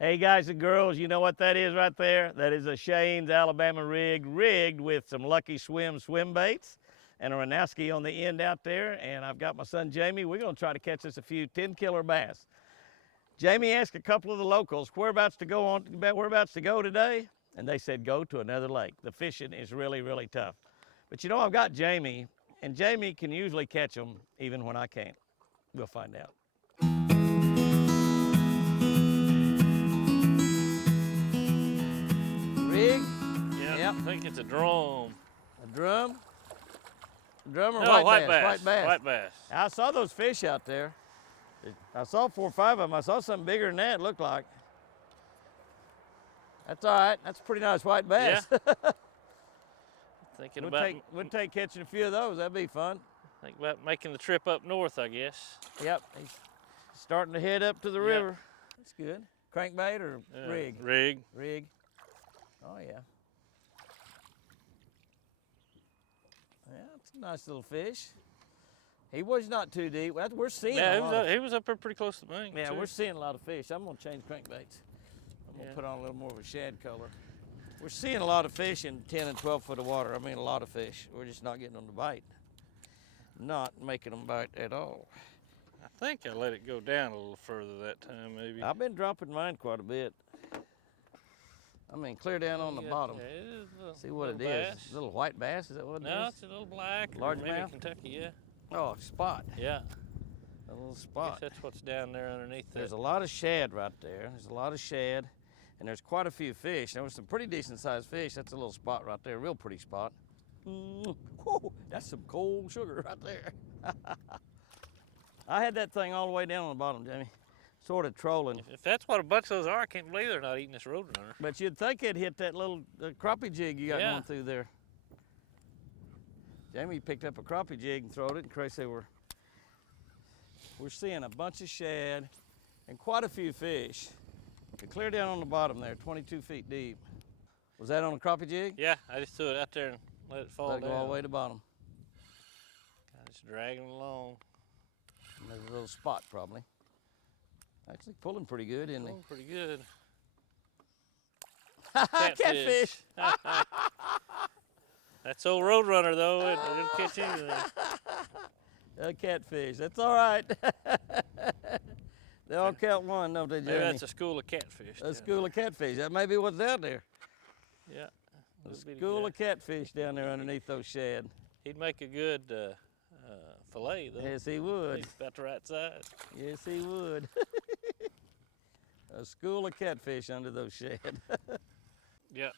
Hey guys and girls, you know what that is right there? That is a Shane's Alabama rig rigged with some Lucky swim baits and a Renowski on the end out there. And I've got my son Jamie. We're gonna try to catch us a few Tenkiller bass. Jamie asked a couple of the locals whereabouts to go today, and they said go to another lake. The fishing is really, really tough. But you know, I've got Jamie, and Jamie can usually catch them even when I can't. We'll find out. Rig? Yep. I think it's a drum. A drum? Drum or no, white bass? White bass. White bass. I saw those fish out there. I saw 4 or 5 of them. I saw something bigger than that, it looked like. That's all right. That's a pretty nice white bass. Yeah. Thinking we'll take catching a few of those. That'd be fun. Think about making the trip up north, I guess. Yep. He's starting to head up to the river. That's good. Crankbait or rig? Rig. Rig. Oh, yeah. Yeah, it's a nice little fish. He was not too deep. We're seeing he was up there pretty close to me. Yeah, too. we're seeing a lot of fish. I'm going to change crankbaits. I'm going to put on a little more of a shad color. We're seeing a lot of fish in 10 and 12 foot of water. I mean, a lot of fish. We're just not getting them to bite. Not making them bite at all. I think I let it go down a little further that time, maybe. I've been dropping mine quite a bit. I mean, clear down on the bottom. Yeah, it is a little, see what it bass. is. A little white bass, is that what it is? No, it's a little black. Largemouth? Kentucky, yeah. Oh, spot. Yeah. A little I spot. guess that's what's down there underneath that. There's a lot of shad right there. There's a lot of shad, and there's quite a few fish. There was some pretty decent sized fish. That's a little spot right there, real pretty spot. Whoa, that's some cold sugar right there. I had that thing all the way down on the bottom, Jamie. Sort of trolling. If that's what a bunch of those are, I can't believe they're not eating this Roadrunner. But you'd think it'd hit that little crappie jig you got going through there. Jamie picked up a crappie jig and throwed it, and Crazy we're seeing a bunch of shad and quite a few fish. Clear down on the bottom there, 22 feet deep. Was that on a crappie jig? Yeah, I just threw it out there and let it fall down. Let it go all the way to the bottom. Just dragging along. And there's a little spot probably. Actually pulling pretty good, isn't he? Pulling pretty good. Catfish. That's old Roadrunner though, it didn't catch anything. A catfish, that's all right. They all count one, don't they, Jamie? Maybe that's a school of catfish. A school of catfish, that may be what's out there. Yeah. A school of catfish down there underneath those shad. He'd make a good fillet though. Yes, he would. He's about the right size. Yes, he would. A school of catfish under those shad. Yeah.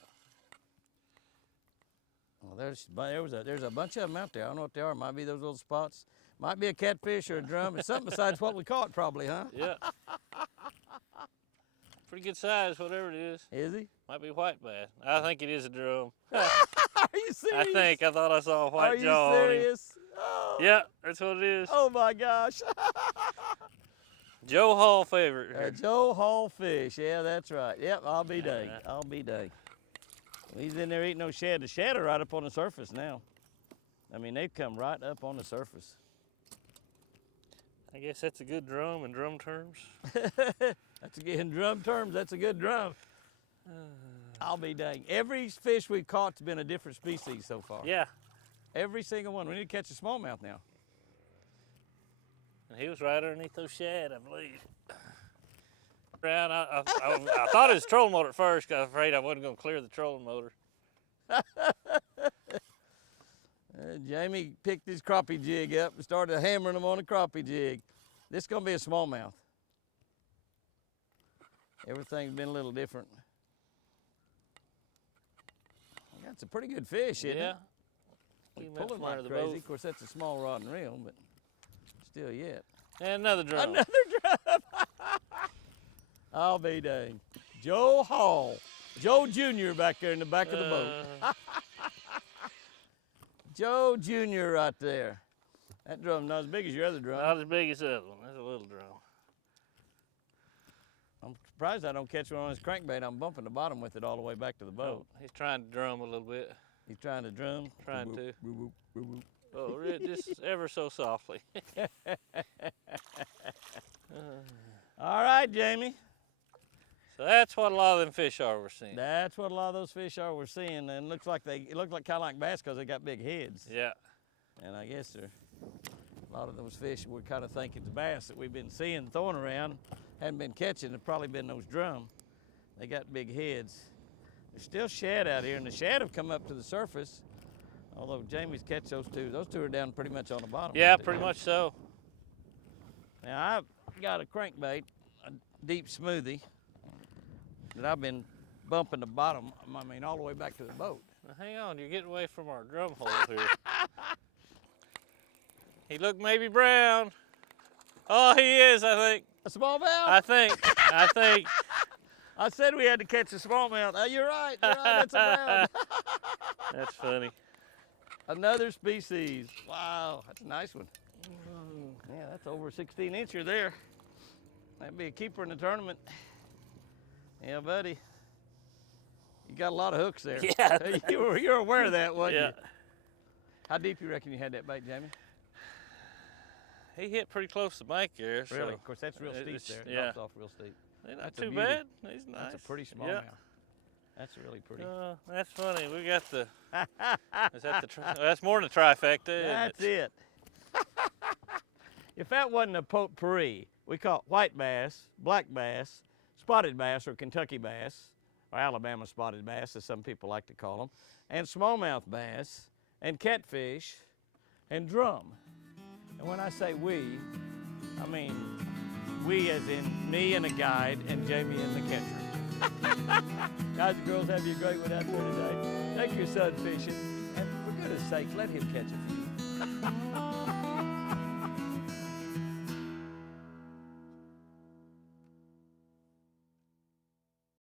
Well, there's a bunch of them out there. I don't know what they are. Might be those little spots. Might be a catfish or a drum. It's something besides what we caught probably, huh? Yeah. Pretty good size, whatever it is. Is he? Might be white bass. I think it is a drum. Are you serious? I thought I saw a white jaw on him. Are you serious? Oh. Yeah, that's what it is. Oh my gosh. Joe Hall favorite here. Joe Hall fish. Yeah, that's right. Yep, I'll be dang. I'll be dang. He's in there eating those shad. The shad are right up on the surface now. I mean, they've come right up on the surface. I guess that's a good drum in drum terms. In drum terms, that's a good drum. I'll be dang. Every fish we've caught's been a different species so far. Yeah. Every single one. We need to catch a smallmouth now. And he was right underneath those shad, I believe. I thought it was trolling motor at first because I was afraid I wasn't going to clear the trolling motor. Jamie picked his crappie jig up and started hammering them on a crappie jig. This is going to be a smallmouth. Everything's been a little different. That's a pretty good fish, isn't it? He's pulling like crazy. Of course, that's a small rod and reel, but still yet. And another drum. Another drum. I'll be dang. Joe Hall. Joe Jr. back there in the back of the boat. Joe Jr. right there. That drum's not as big as your other drum. Not as big as the other one. That's a little drum. I'm surprised I don't catch one on his crankbait. I'm bumping the bottom with it all the way back to the boat. Oh, he's trying to drum a little bit. He's trying to drum? Trying to. Boop, boop, boop, boop. Oh, just ever so softly. All right, Jamie. So that's what a lot of them fish are we're seeing. That's what a lot of those fish are we're seeing, and it looks like kind of like bass because they got big heads. Yeah. And I guess a lot of those fish we're kind of thinking it's bass that we've been seeing throwing around, hadn't been catching, have probably been those drum. They got big heads. There's still shad out here, and the shad have come up to the surface, although Jamie's catch those two. Those two are down pretty much on the bottom. Yeah, pretty much so. Now, I've got a crankbait, a deep smoothie, that I've been bumping the bottom, I mean, all the way back to the boat. Now, hang on, you're getting away from our drum hole here. He looked maybe brown. Oh, he is, I think. A smallmouth? I think. I said we had to catch a smallmouth. Oh, you're right, that's a brown. That's funny. Another species. Wow, that's a nice one. Yeah, that's over a 16-incher there. That'd be a keeper in the tournament. Yeah, buddy. You got a lot of hooks there. Yeah. You're aware of that, wasn't Yeah. you? How deep you reckon you had that bait, Jamie? He hit pretty close to the bank there. So Really? Of course, that's real steep it's- there. It yeah. drops off real steep. Not That's a too beauty. bad. He's nice. That's a pretty small Yeah. mouth. That's really pretty. That's funny. We got the. Is that the? That's more than a trifecta. Isn't That's it? it. If that wasn't a potpourri, we call it white bass, black bass, spotted bass or Kentucky bass, or Alabama spotted bass as some people like to call them, and smallmouth bass, and catfish, and drum. And when I say we, I mean we as in me and a guide and Jamie and the catcher. Guys and girls, have you a great one out there today. Take your son fishing, and for goodness sake, let him catch a few.